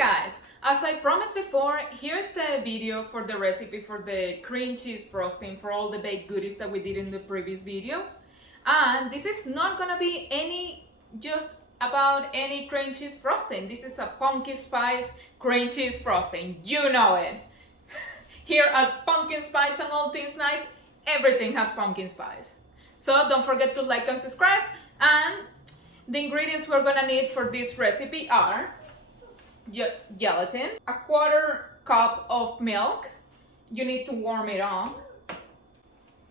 guys, as I promised before, here's the video for the recipe for the cream cheese frosting for all the baked goodies that we did in the previous video. And this is not gonna be just about any cream cheese frosting. This is a pumpkin spice cream cheese frosting. You know it. Here at Pumpkin Spice and All Things Nice, everything has pumpkin spice. So don't forget to like and subscribe. And the ingredients we're gonna need for this recipe are gelatin, a quarter cup of milk, you need to warm it up,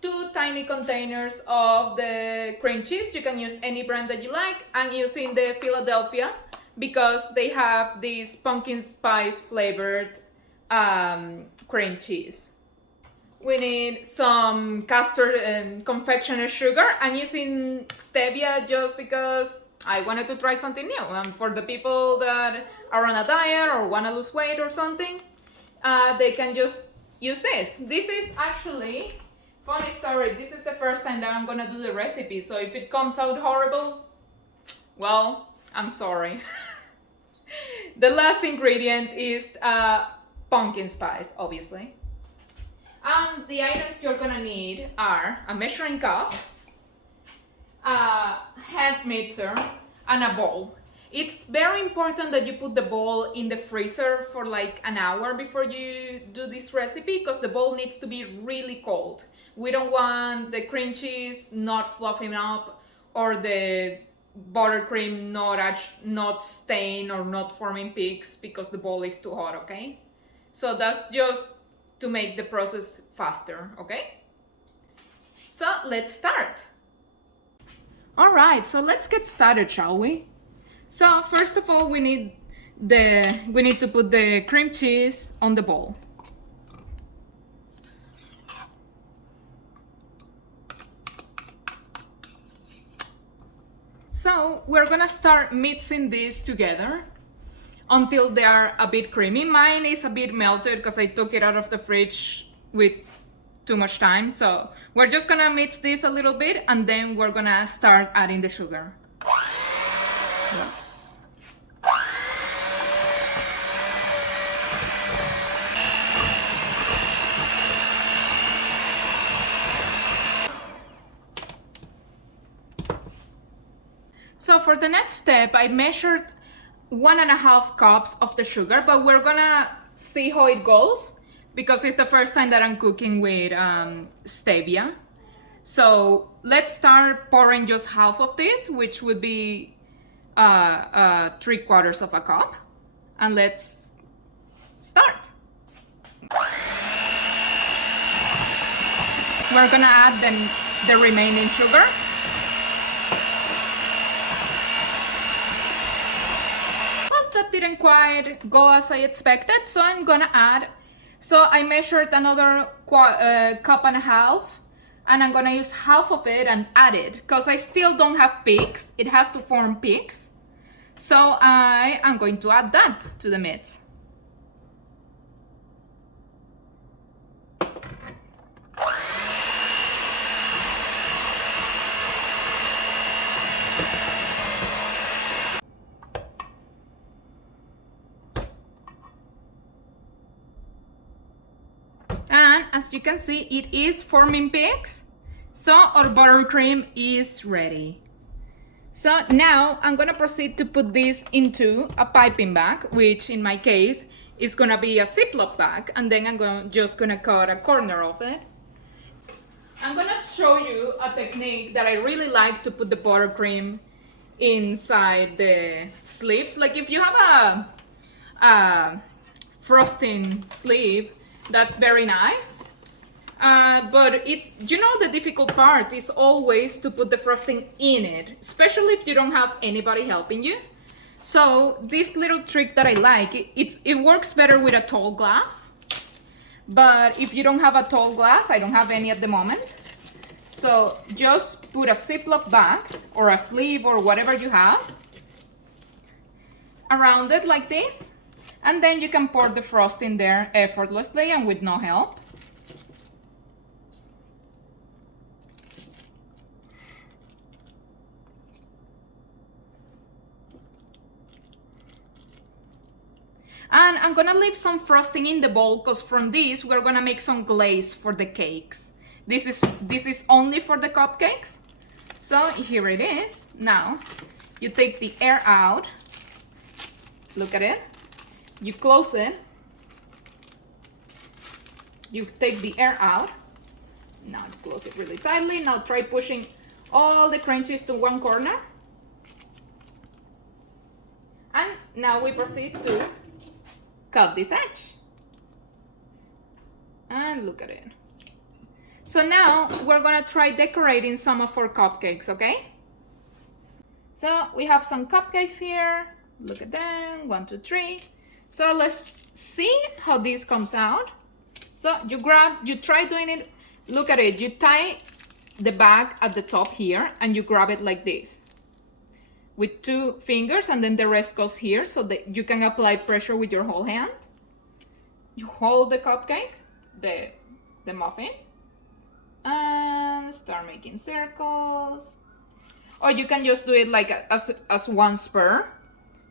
2 tiny containers of the cream cheese, you can use any brand that you like. I'm using the Philadelphia because they have this pumpkin spice flavored cream cheese. We need some custard and confectioner sugar. I'm using stevia just because I wanted to try something new. For the people that are on a diet or want to lose weight or something, they can just use this. This is actually, funny story, this is the first time that I'm gonna do the recipe, so if it comes out horrible, well, I'm sorry. The last ingredient is pumpkin spice, obviously. And the items you're gonna need are a measuring cup, a hand mixer, and a bowl. It's very important that you put the bowl in the freezer for like an hour before you do this recipe because the bowl needs to be really cold. We don't want the cream cheese not fluffing up or the buttercream not stain or not forming peaks because the bowl is too hot, okay? So that's just to make the process faster, okay? So let's start. All right, so let's get started, shall we? So first of all, we need to put the cream cheese on the bowl. So we're gonna start mixing this together until they are a bit creamy. Mine is a bit melted because I took it out of the fridge with too much time. So we're just gonna mix this a little bit and then we're gonna start adding the sugar. Yeah. So for the next step, I measured 1.5 cups of the sugar, but we're gonna see how it goes because it's the first time that I'm cooking with stevia. So let's start pouring just half of this, which would be 3/4 of a cup. And let's start. We're gonna add then the remaining sugar. That didn't quite go as I expected, so I'm gonna add, so I measured another cup and a half, and I'm gonna use half of it and add it because I still don't have peaks. It has to form peaks, so I am going to add that to the mix. And as you can see, it is forming peaks. So our buttercream is ready. So now I'm gonna proceed to put this into a piping bag, which in my case is gonna be a Ziploc bag, and then I'm just gonna cut a corner of it. I'm gonna show you a technique that I really like to put the buttercream inside the sleeves. Like if you have a frosting sleeve, that's very nice. But it's, you know, the difficult part is always to put the frosting in it, especially if you don't have anybody helping you. So this little trick that I like, it works better with a tall glass. But if you don't have a tall glass, I don't have any at the moment. So just put a Ziploc bag or a sleeve or whatever you have around it like this. And then you can pour the frosting there effortlessly and with no help. And I'm gonna leave some frosting in the bowl because from this we're gonna make some glaze for the cakes. This is only for the cupcakes. So here it is. Now you take the air out. Look at it. You close it. You take the air out. Now close it really tightly. Now try pushing all the cream cheese to one corner. And now we proceed to cut this edge. And look at it. So now we're gonna try decorating some of our cupcakes, okay? So we have some cupcakes here. Look at them, 1, 2, 3. So let's see how this comes out. So you try doing it, look at it. You tie the bag at the top here and you grab it like this with 2 fingers, and then the rest goes here so that you can apply pressure with your whole hand. You hold the cupcake, the muffin, and start making circles. Or you can just do it like as one spur.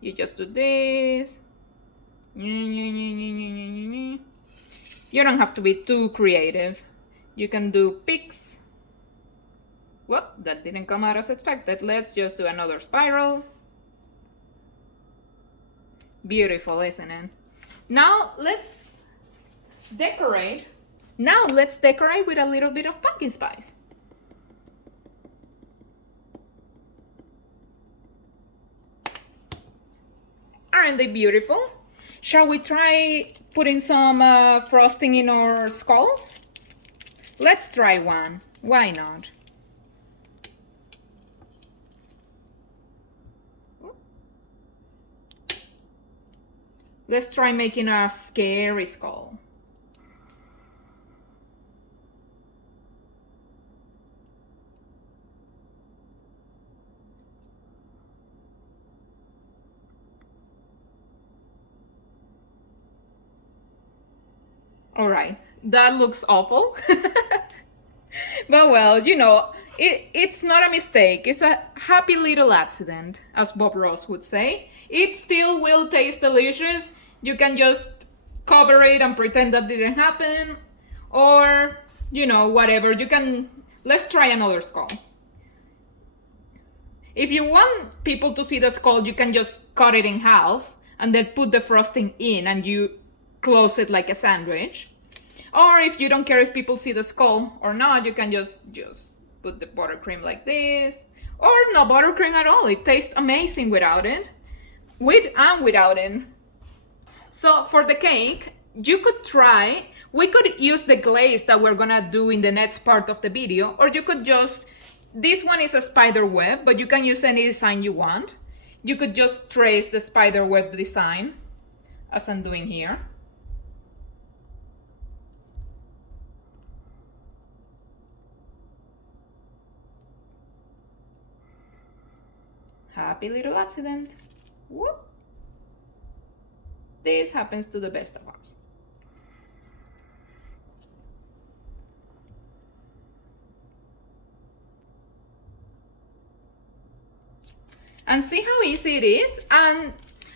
You just do this. You don't have to be too creative. You can do peaks. Well, that didn't come out as expected. Let's just do another spiral. Beautiful, isn't it? Now let's decorate. Now let's decorate with a little bit of pumpkin spice. Aren't they beautiful? Shall we try putting some frosting in our skulls? Let's try one. Why not? Let's try making a scary skull. All right, that looks awful. But well, you know, it's not a mistake. It's a happy little accident, as Bob Ross would say. It still will taste delicious. You can just cover it and pretend that didn't happen. Or, you know, whatever. Let's try another skull. If you want people to see the skull, you can just cut it in half and then put the frosting in and you close it like a sandwich. Or if you don't care if people see the skull or not, you can just put the buttercream like this. Or no buttercream at all. It tastes amazing without it. With and without it. So for the cake, we could use the glaze that we're gonna do in the next part of the video, or you could this one is a spider web, but you can use any design you want. You could just trace the spider web design, as I'm doing here. Happy little accident. Whoop. This happens to the best of us. And see how easy it is? And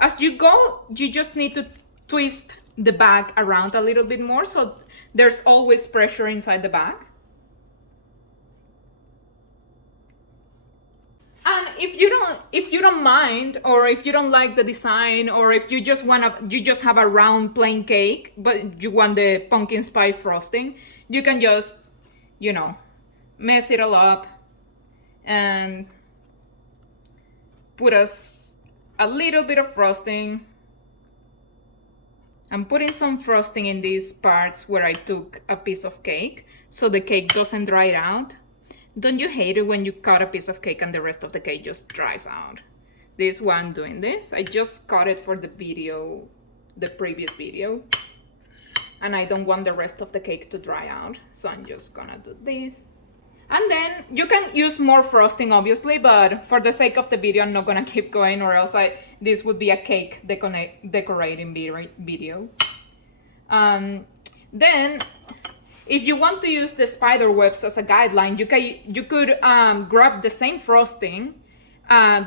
as you go, you just need to twist the bag around a little bit more so there's always pressure inside the bag. And if you don't mind, or if you don't like the design, or if you just have a round plain cake but you want the pumpkin spice frosting, you can just, you know, mess it all up and put a little bit of frosting. I'm putting some frosting in these parts where I took a piece of cake so the cake doesn't dry out. Don't you hate it when you cut a piece of cake and the rest of the cake just dries out? This one doing this. I just cut it for the video, the previous video. And I don't want the rest of the cake to dry out. So I'm just gonna do this. And then you can use more frosting, obviously, but for the sake of the video, I'm not gonna keep going, or else this would be a cake decorating video. Then, if you want to use the spider webs as a guideline, you could grab the same frosting,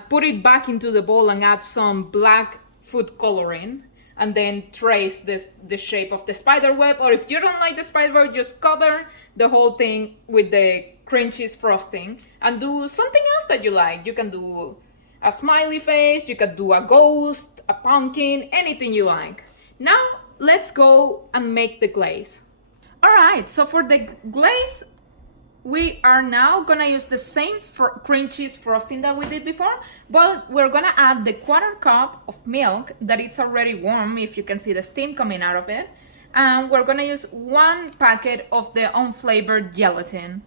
put it back into the bowl and add some black food coloring, and then trace the shape of the spider web. Or if you don't like the spider web, just cover the whole thing with the cream cheese frosting and do something else that you like. You can do a smiley face, you can do a ghost, a pumpkin, anything you like. Now let's go and make the glaze. All right, so for the glaze, we are now gonna use the same cream cheese frosting that we did before, but we're gonna add the 1/4 cup of milk that it's already warm, if you can see the steam coming out of it. And we're gonna use 1 packet of the unflavored gelatin.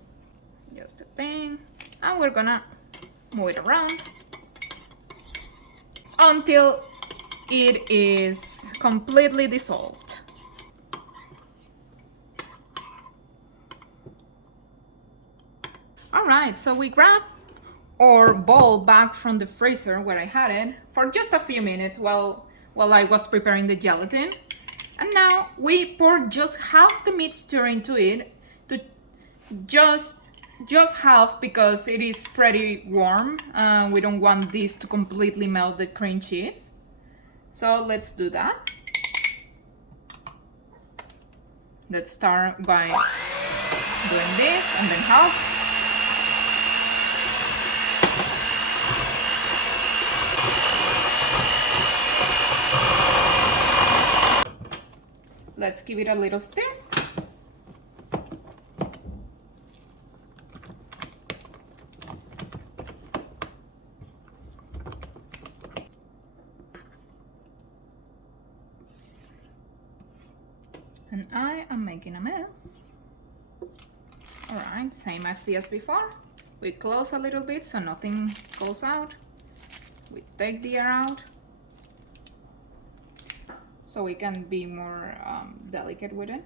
Just a thing. And we're gonna move it around until it is completely dissolved. Alright, so we grabbed our bowl back from the freezer where I had it for just a few minutes while I was preparing the gelatin. And now we pour just half the mixture into it, to just half, because it is pretty warm. We don't want this to completely melt the cream cheese. So let's do that. Let's start by doing this and then half. Let's give it a little stir. And I am making a mess. All right, same as before. We close a little bit so nothing goes out. We take the air out, so we can be more delicate with it.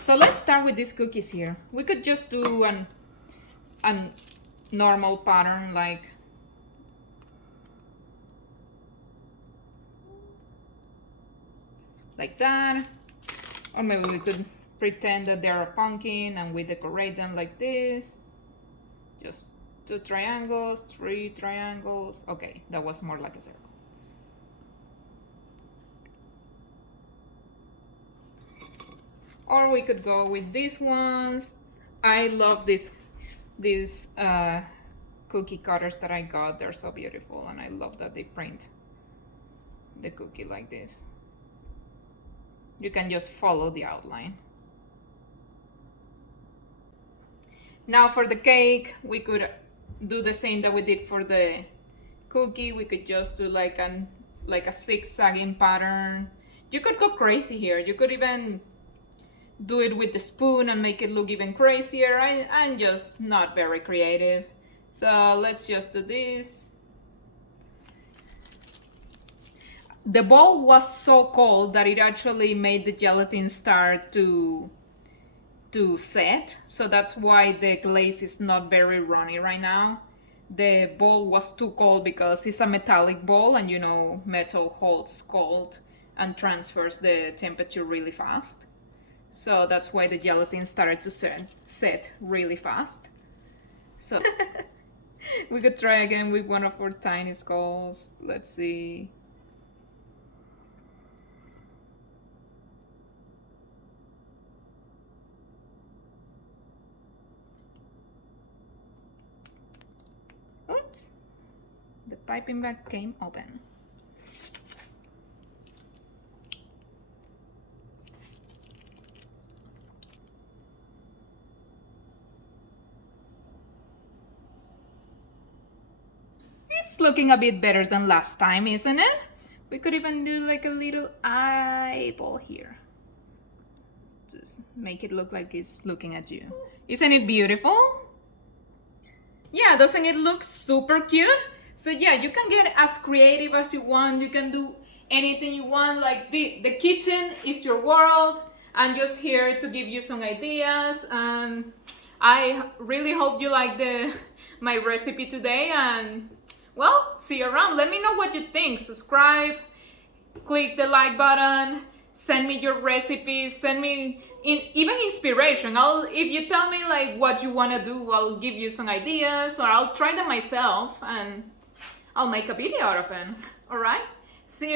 So let's start with these cookies here. We could just do a normal pattern like that. Or maybe we could pretend that they're a pumpkin and we decorate them like this. Just 2 triangles, 3 triangles. Okay, that was more like a circle. Or we could go with these ones. I love these cookie cutters that I got. They're so beautiful, and I love that they print the cookie like this. You can just follow the outline. Now for the cake, we could do the same that we did for the cookie. We could just do like a zigzagging pattern. You could go crazy here. You could even do it with the spoon and make it look even crazier. I'm just not very creative. So let's just do this. The bowl was so cold that it actually made the gelatin start to set. So that's why the glaze is not very runny right now. The bowl was too cold because it's a metallic bowl, and you know metal holds cold and transfers the temperature really fast. So that's why the gelatin started to set really fast. So we could try again with one of our tiny skulls. Let's see. Oops, the piping bag came open. It's looking a bit better than last time, isn't it? We could even do like a little eyeball here. Just make it look like it's looking at you. Isn't it beautiful? Yeah, doesn't it look super cute? So yeah, you can get as creative as you want. You can do anything you want. Like the kitchen is your world. I'm just here to give you some ideas. And I really hope you like my recipe today. And well, see you around. Let me know what you think. Subscribe, click the like button, send me your recipes, send me even inspiration. If you tell me like what you want to do, I'll give you some ideas, or I'll try them myself and I'll make a video out of it. All right? See you.